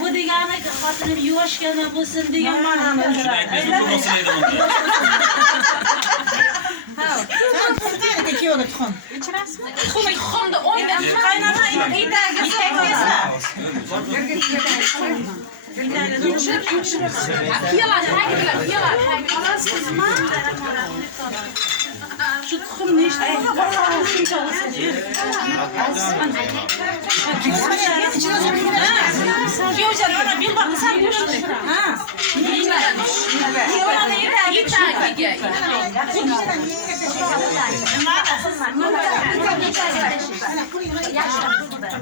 Bu degani xotinim yuvoshgina bo'lsin degan ma'noni Tuxumni 10 dan qaynama itaga Şu tuxum ne işte?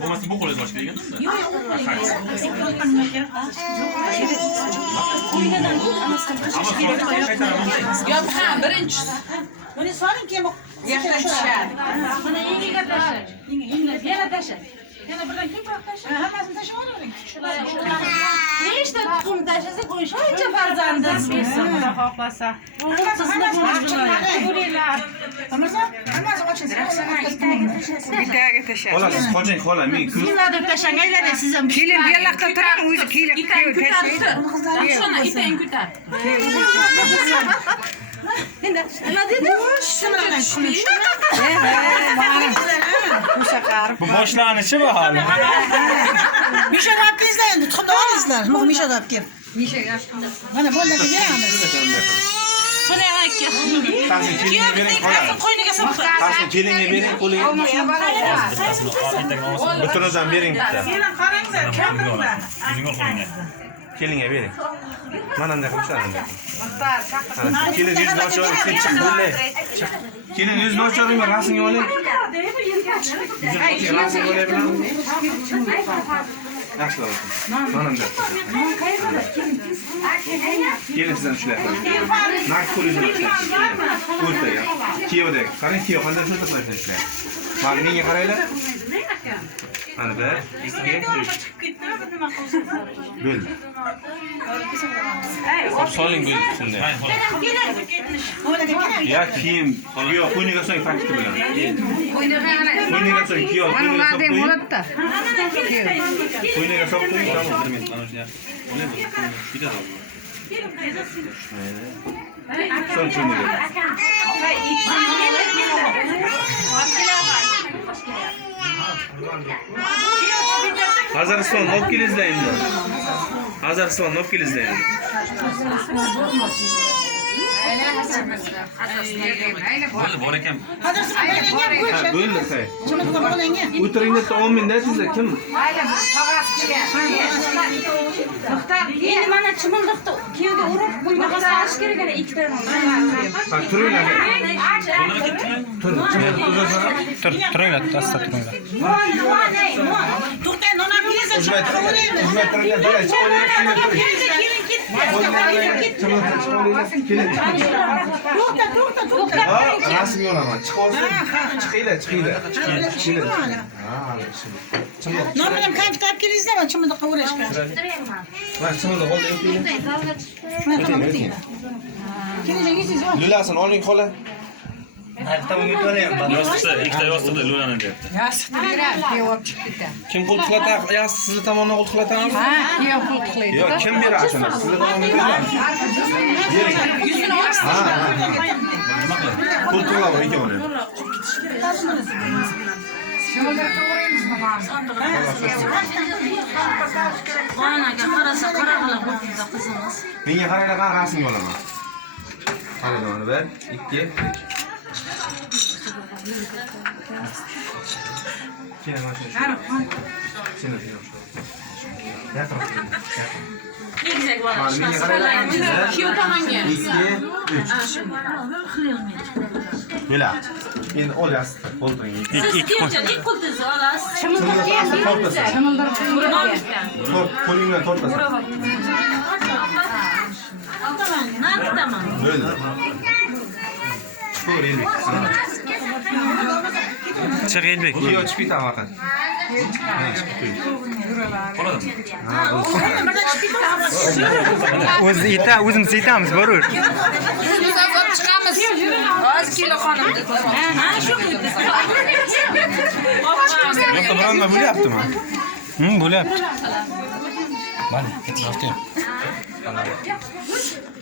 Bo'lmasa bu qo'lingiz boshqa degan. Yo'q, ha, birinchi. Buni soling keyin Yaxshilashadi. Buni yengiga tashlab. Yana tashlab. yana birdan ko'proq tashlab. Hammasini tashlab olavering. Nechta tuxum tashlasak o'shancha farzandingiz bo'lsin. Xudo xohlasa. Qizni ko'ringlar. Hammasi ochilsin. Itaga tashla. Xolasiz, xo'jang, xola, men ko'z Sizlarni tashlangaylar, siz ham Keling, bu yoqqa turing, o'zi keling. Itang ko'tardi. Shuni itang ko'tardi. Endi nima dedi? bu boshlanishi bu hali. Misha olib kelinglar endi, tuxumni olinglar. Misha olib kel. Mana bo'ldi beramiz. Buni ham aytgan. Tasni kelingga bering, xola. Qo'yniga solib qo'y. Tasni kelingga bering, qo'liga. Butunidan bering bitta. Qaranglar, kapiringlar. O'zing ol qo'lingga. Kelingga bering. Mana bunday qilishadi. Kelin yuzni ochib oling, sen chiq bo'llay. Kelin yuzni ochib oling, rasmga oling. Rasmga olay bilan. Yaxshilab olsin. Mana bunday. Kelin sizdan ushlayapman. Nak qo'lingizni ushlayapsiz. O'rtaga. Kiyovdagi. Qarang, kiyov qanday sho'ta qilib ishlayapti. Mana menga qaranglar. Mana 1, 2, 3. Bo'ldi. Soling bu shunday. Ya kiyim, yo'q, qo'yniga so'ng paketi bilan. Qo'yniga so'ng kiyov, qo'yniga so'ng bo'ladi-da. Qo'yniga so'ng qo'ying, tamom, bilmayman. Mana shu yoq. O'ylab bitadi. So'ng qo'yniga. Qazariston olib kelingizlar endi. Qazariston olib kelingizlar endi. Bo'ldi, bor ekan. Ha, bo'ldi, say. Chimildiq bo'langan. O'tiringlar, olmayda sizlar kim? Endi mana chimildiqni kiyovga urib qo'ymaga solish kerak edi ikkita. Ha, turinglar. Turinglar, asta turinglar. To'xtang, non olib kelinglar. Uzmaytiringlar, dalay chiqolinglar, To'xta. rasmga olaman. Chiqolsin. Chiqinglar. Non bilan konfet olib kelinglar, men chimildiqqa o'rashga. Mana chimildiq oldi, o'ting. Kelajagingiz yo'q. Lulasini oling, xola. Yostiqda, ikkita yostiqda Lulani deyapti. Kim qo'ltiqlatadi? Yostiq sizlar tomonidan qo'ltiqlatadimi? Ha, kiyov qo'ltiqlaydi. Yo'q, kim beradi shuni? Sizlar tomonidan. Bering. Yuzini ochsin. Qo'ltiqlab ikkovini. Onaga qarasa qarag'ala qo'yibdi qizimiz. Menga qaranglar, qani rasmga olaman. Qarang, mana 1, 2, 3. Keyin mana shu. Seni Egizak bola. menga qaranglar. Kiyov tomonga. 2, 3. Bo'la. Endi olyapsiz, o'ltiring. Siz kiyimcha dik qo'ltingizni olasiz. Qo'linglar tortasan. Naqdaman. Bo'ldi. Ko'r endi. Çık Elbek. Kiyo chiqib ketadi vaqt. Qoladimi? O'zi o'zimiz aytamiz, borur. Chiqamiz. Hozir kilo xonim. Yo'qsa bironma bo'lyaptimi? Bo'lyapti. Mana, ketmoqda.